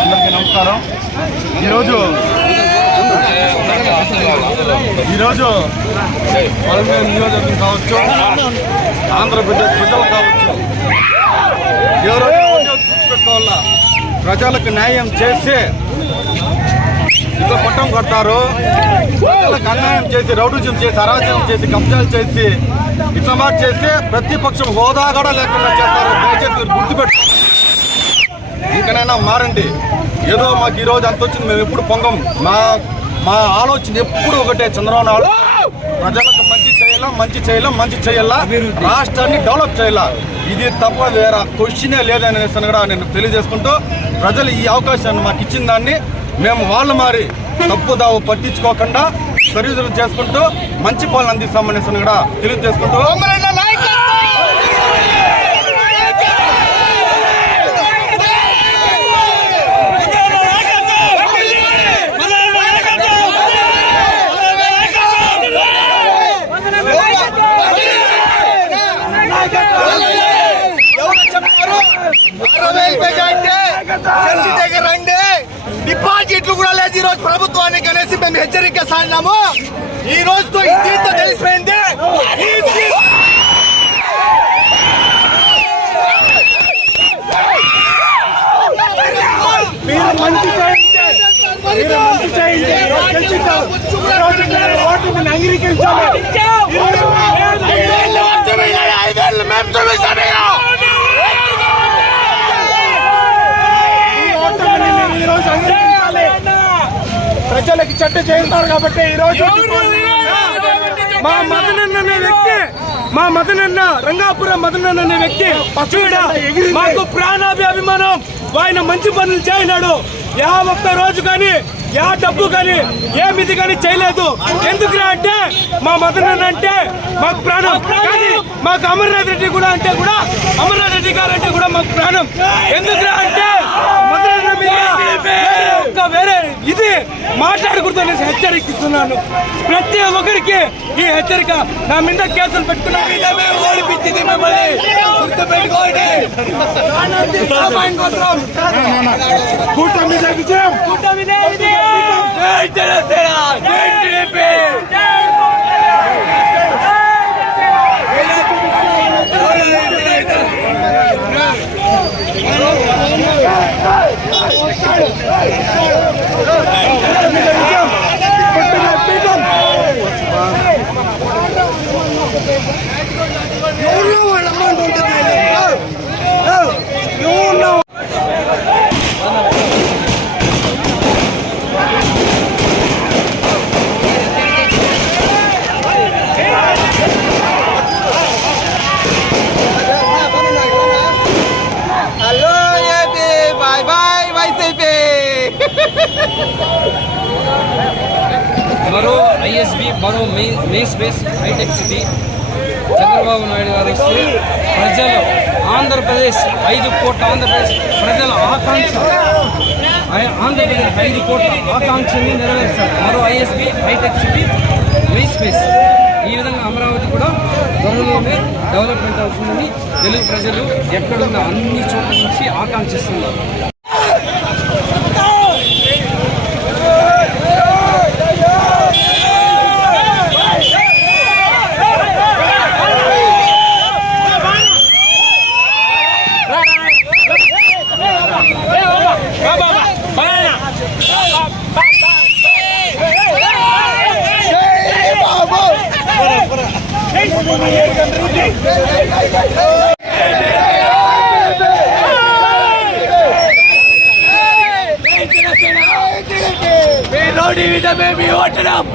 అందరికీ నమస్కారం. ఈరోజు పల్మనేరు నియోజకవర్గం కావచ్చు, ఆంధ్రప్రదేశ్ ప్రజలు కావచ్చు, ఎవరైనా గుర్తుపెట్టుకోవాల. ప్రజలకు న్యాయం చేసి ఇట్లా పట్టం కడతారు, ప్రజలకు అన్యాయం చేసి, రౌడీజం చేసి, అరాజకం చేసి, కబ్జాలు చేసి, ఇట్లా చేసి ప్రతిపక్షం హోదా కూడా లేకుండా చేస్తారు. దయచేసి మీరు గుర్తుపెట్టు, ఇంకనైనా మారండి. ఏదో మాకు ఈరోజు అంత వచ్చింది, మేము ఎప్పుడు పొంగం. మా ఆలోచన ఎప్పుడు ఒకటే, చంద్రబాబు నాయుడు ప్రజలకు మంచి చేయాలా, రాష్ట్రాన్ని డెవలప్ చేయాలా. ఇది తప్ప వేరే క్వశ్చనే లేదనేసి కూడా నేను తెలియజేసుకుంటూ, ప్రజలు ఈ అవకాశాన్ని మాకు ఇచ్చిన దాన్ని మేము వాళ్ళు మారి తప్పుదావు పట్టించుకోకుండా సరిహద్దులు చేసుకుంటూ మంచి పాలన అందిస్తామనేసి కూడా తెలియజేసుకుంటూ, డిపాజిట్లు కూడా లేదు ఈ రోజు ప్రభుత్వానికి అనేసి మేము హెచ్చరిక సాగినాము. ఈ రోజుతో దీంతో తెలిసిపోయింది. ప్రజలకి చట్ట చేస్తారు కాబట్టి ఈ రోజు మా మదనన్న రంగాపురం మదనన్న అనే వ్యక్తి పశువుడా మాకు ప్రాణాభిమానం. ఆయన మంచి పనులు చేయనాడు. ఒక్క రోజు కానీ డబ్బు కానీ ఏమిది కానీ చేయలేదు. ఎందుకురా అంటే మా మదనన్న అంటే మాకు ప్రాణం. కానీ మాకు అమర్నాథ్ రెడ్డి కూడా అంటే కూడా అమర్నాథ్ రెడ్డి గారు అంటే కూడా మాకు ప్రాణం. ఎందుకురా అంటే మదనన్న మీద వేరే ఇది మాట్లాడకూడదు హెచ్చరిస్తున్నాను. ప్రతి ఒక్కరికి ఈ హెచ్చరిక. నా మీద కేసులు పెట్టుకున్నాను. ఓడిపించింది మిమ్మల్ని గుర్తుపెట్టుకోండి. కూటమి విజయం. మరో ఐఎస్బి, మరో మెయిన్ స్పేస్, హైటెక్ సిటీ. చంద్రబాబు నాయుడు గారు వస్తే ప్రజలు ఆంధ్రప్రదేశ్ 5 కోట్ల ఆంధ్రప్రదేశ్ ప్రజల ఆకాంక్ష, ఆంధ్రప్రదేశ్ 5 కోట్ల ఆకాంక్షని నెరవేర్చారు. మరో ఐఎస్బి, హైటెక్ సిటీ, మెయిన్ స్పేస్. ఈ విధంగా అమరావతి కూడా త్వరలోనే డెవలప్మెంట్ అవుతుందని తెలుగు ప్రజలు ఎక్కడున్న అన్ని చోట్ల నుంచి ఆకాంక్షిస్తున్నారు. రోడ్డు మీద మేము ఓటడం